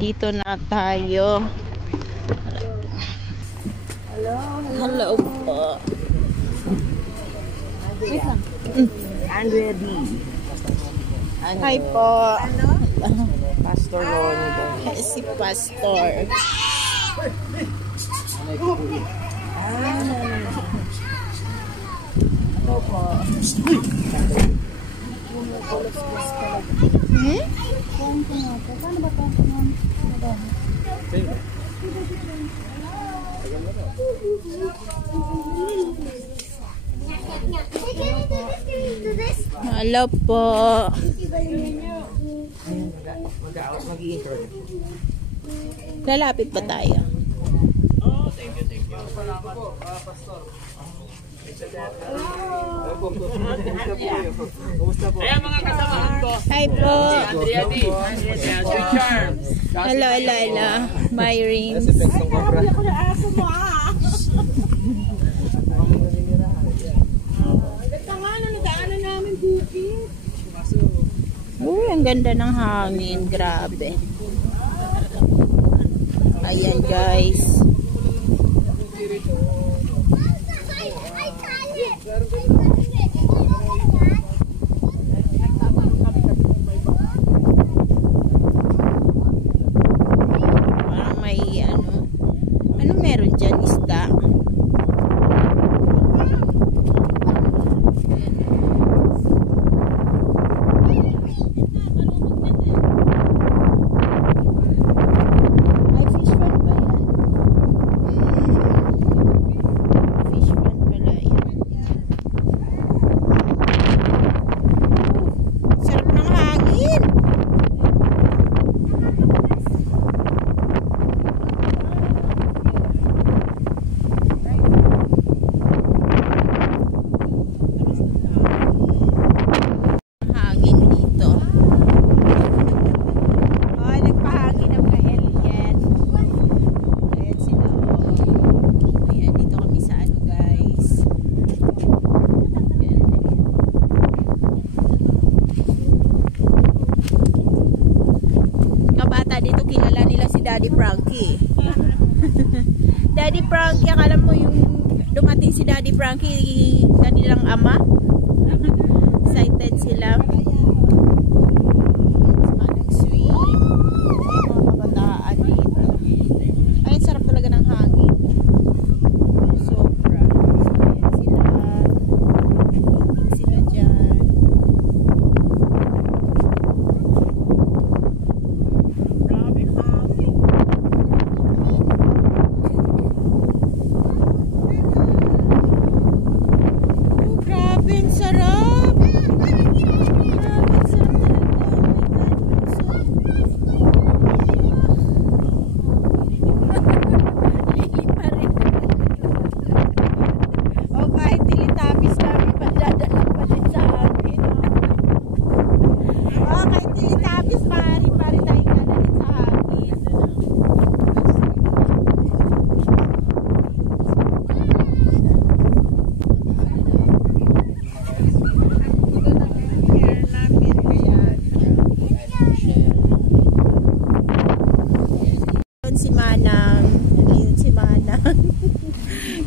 Nandito na tayo. Hello po. Wait lang. Andrea D. Hi po. Pastor Ronnie. Si Pastor. Ano po? Paano ba ito? Hello po. Lalapit pa tayo. Oh, thank you, thank you. Salamat po, Pastor. Ayan mga kasamahan ko. Hi po. Andrea D. Sweet Charms. Hello, Ella. My rings. Uy, ang ganda ng hangin. Grabe. Ayan, guys. Parang may ano meron dyan? Isda. Daddy Frankie. Daddy Frankie, akala mo yung dumating si Daddy Frankie kanilang ama? Excited sila. Manang sweet. Mga kabataan dito. Ay, sarap talaga ng hangin. Sobra. Sila dyan.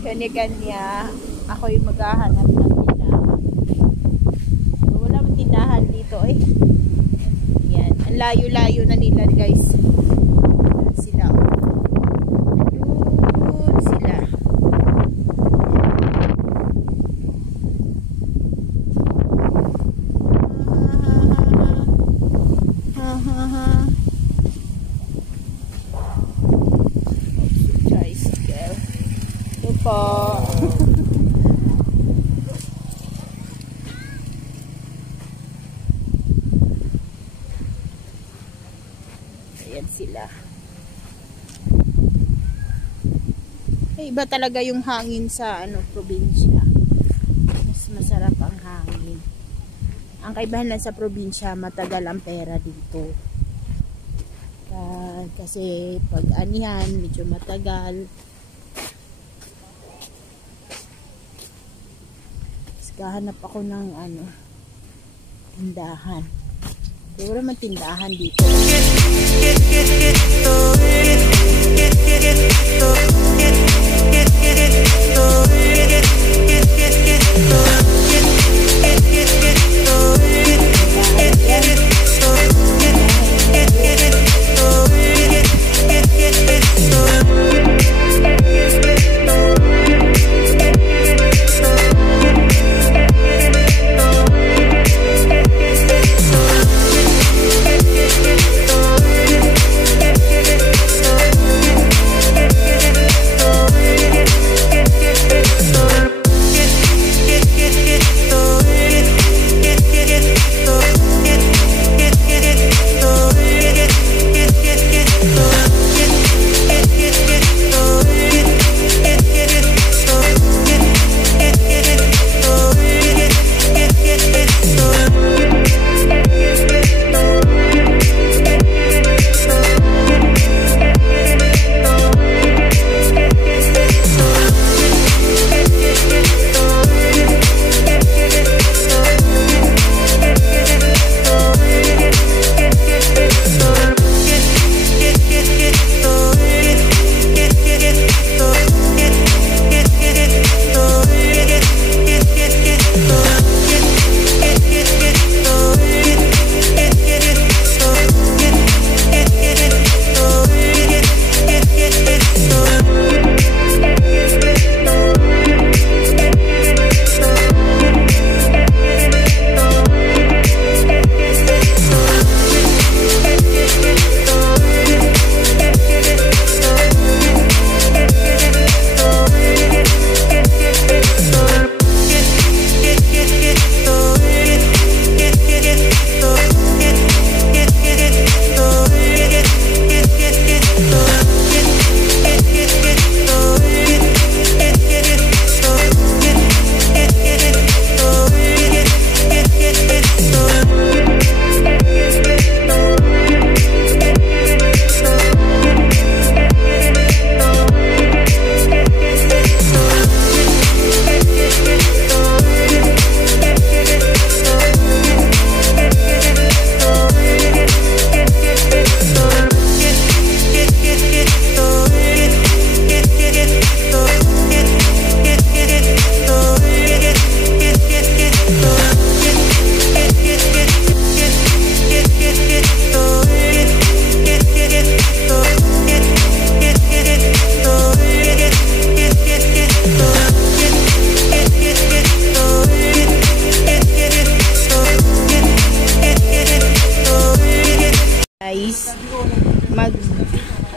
Kanya-kanya, ako'y maghahanap ng tindahan. Wala mang tindahan dito eh. Yan, ang layo-layo na nila guys. Yan sila. Doon sila. Po. Ayan sila. Iba talaga yung hangin sa probinsya. Mas masarap ang hangin. Ang kaibahan lang sa probinsya, matagal ang pera dito. Kasi pag anihan, medyo matagal. Kahanap ako ng tindahan. Siguro man tindahan dito.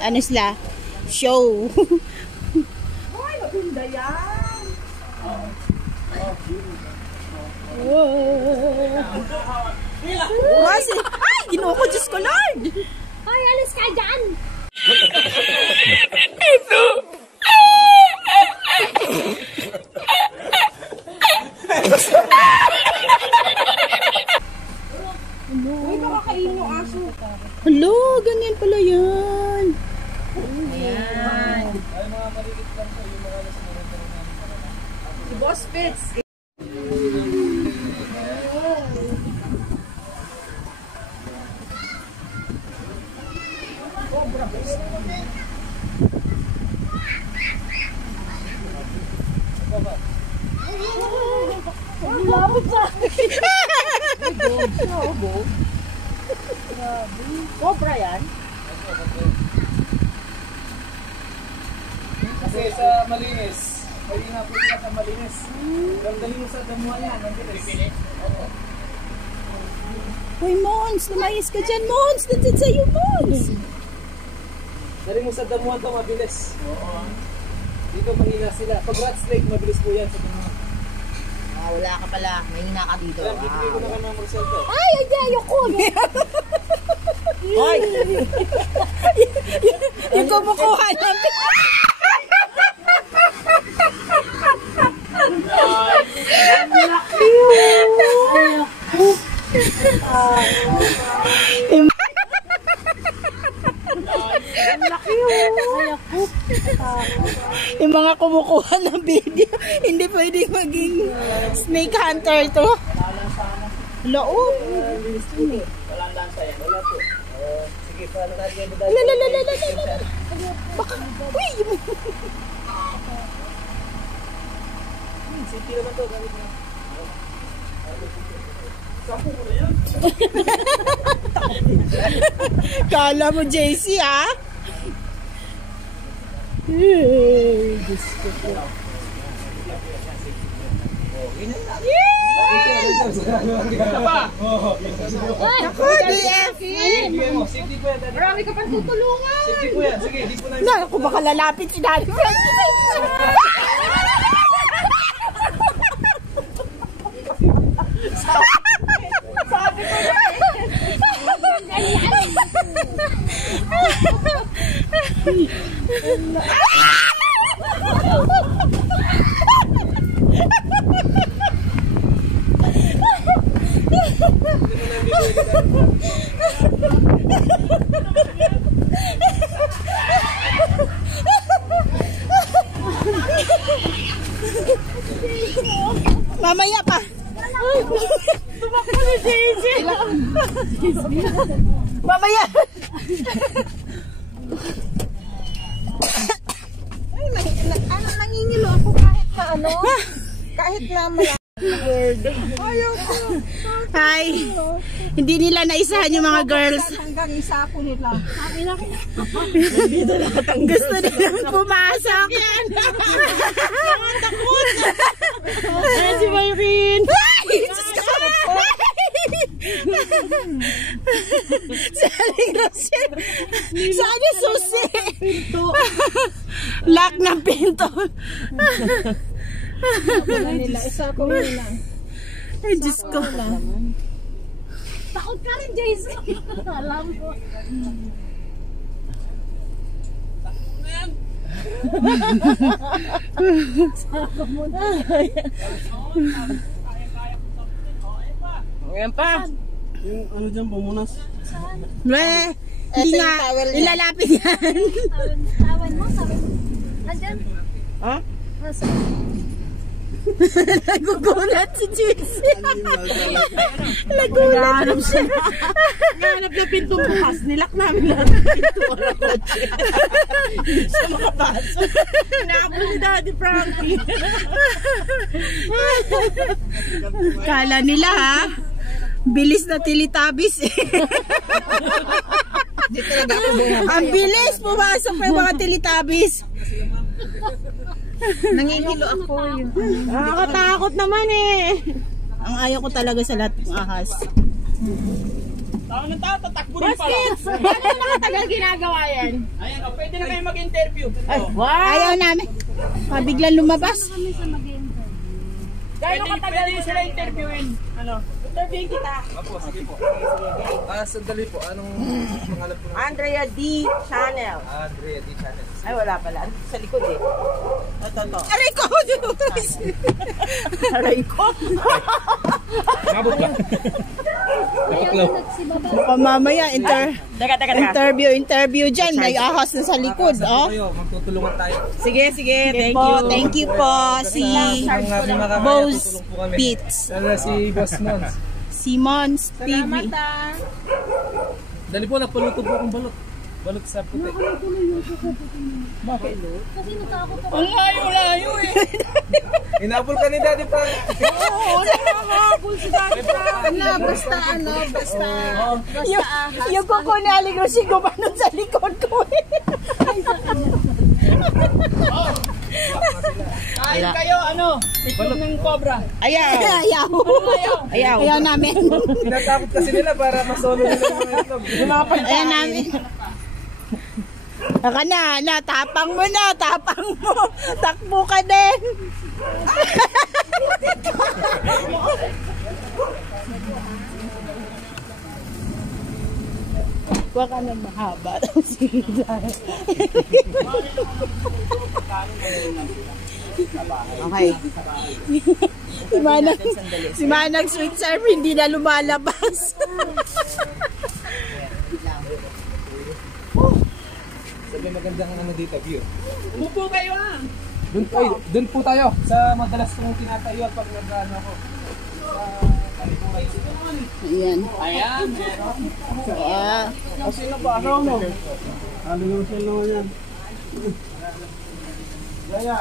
Ano sila? Show. Ay, maganda yan. Ay, ginoo ko, Diyos ko, Lord! Ay, alis ka dyan. Uy, baka kainin yung aso. Hello, ganyan pala yan. Ayan. Si Boss Fitz. Lapit sa akin. Cobra yan? Kasi sa malinis, pwede nga po sila sa malinis. Dali mo sa damuhan yan, mabilis. Hoy, Mons, lumayas ka dyan, Mons! Nandiyan sa'yo, Mons! Dali mo sa damuhan to, mabilis. Dito mahina sila. Pag rat snake, mabilis po yan sa damuhan. Ah, wala ka pala. Mahina ka dito. Alam, bibigay ko na ka ng Marcel to. Ay, ayoko! Hoy! Yung kumukuha namin. Yung mga kumukuha ng video, hindi pwedeng maging snake hunter to. Loob. Walang lansa yan. Wala po. Sige, paano natin yung budal? Baka, uy! City naman to. Gamit mo. Kala mo, JC, ha? Diyos ko po. Ako, DF! Safety po yan. Marami ka pang tutulungan. Safety po yan. Sige, di po na. Naku, baka lalapit si Daddy Frankie. Mamaya pa. Tumakbo ni JJ. Mamaya. Ay, nangingilo ako kahit na ano. Kahit na word. Ayaw ko. Hi. Hindi nila naisahan yung mga girls. Hanggang isa ako nila. Gusto nilang pumasok. Takot. Ayan si Mayrin. Si Aling Rosel. Saan yung susi? Pinto. Lock ng pinto. Isa ko nila. Ay, Diyos ko. Takot ka rin, Jason. Alam ko. Ayan pa. Yung ano dyan, pumunas. Hindi nga, ilalapit yan. Tawan mo, sabi mo. Nandyan. Ha? Nagugulat si Jesse. Nagulat siya. Nahanap na pinto bukas. Nilak namin lahat ng pinto. Hindi siya makapasok. Naabot si Daddy Frankie. Kala nila, ha? Bilis na Teletubbies eh. Ang bilis pumasok pa yung mga Teletubbies. Nangingilo ako yun. Nakakatakot naman eh. Ang ayaw ko talaga sa lahat ng ahas. Tao ng tao, tatakbo rin pala. Bakit nakatagal ginagawa yan? Ayan, pwede na kayo mag-interview. Ayaw namin. Biglang lumabas. Gano'ng katagal mo sila interviewin? Ano? Interviewin kita. Opo, sige po. Sandali po. Anong pangalan po? Andrea D. Channel. Andrea D. Channel. Ay, wala pala. Sa likod eh. Ito. Aray ko! Aray ko! Mabot ba? Napaklaw. Mamaya, Teka. interview dyan. May ahas na sa likod. Oh. Magtutulungan tayo. Sige. Thank you po. Si Bose Pitts. Si Boss Mons. Simons TV. Dali po, napaluto po akong balot. Balot sa puti. Bakit? Kasi natakot ako. Ang layo eh. Inabol ka ni Daddy Frank. Oo, nakakabol si Daddy Frank. Basta yung kuko ni Aling Rosie gumanon sa likod ko eh. Kain kayo, ano? Itlog ng cobra. Ayaw namin. Tinatakot kasi nila para masolo nila yung mga itlog. Ayan namin. Baka na, tapang mo. Takbo ka din. Baka na mahaba. Okay. Si Manang Sweet Surf hindi na lumalabas. Sabi magandang ano dito, view. Upo kayo ah. Doon po tayo sa madalas kong tinatayuan pag nag-ano ako. Sa Ayan. Ayan, meron. So, O sino ba? Araw mo? Ano yung sino yan? Yaya.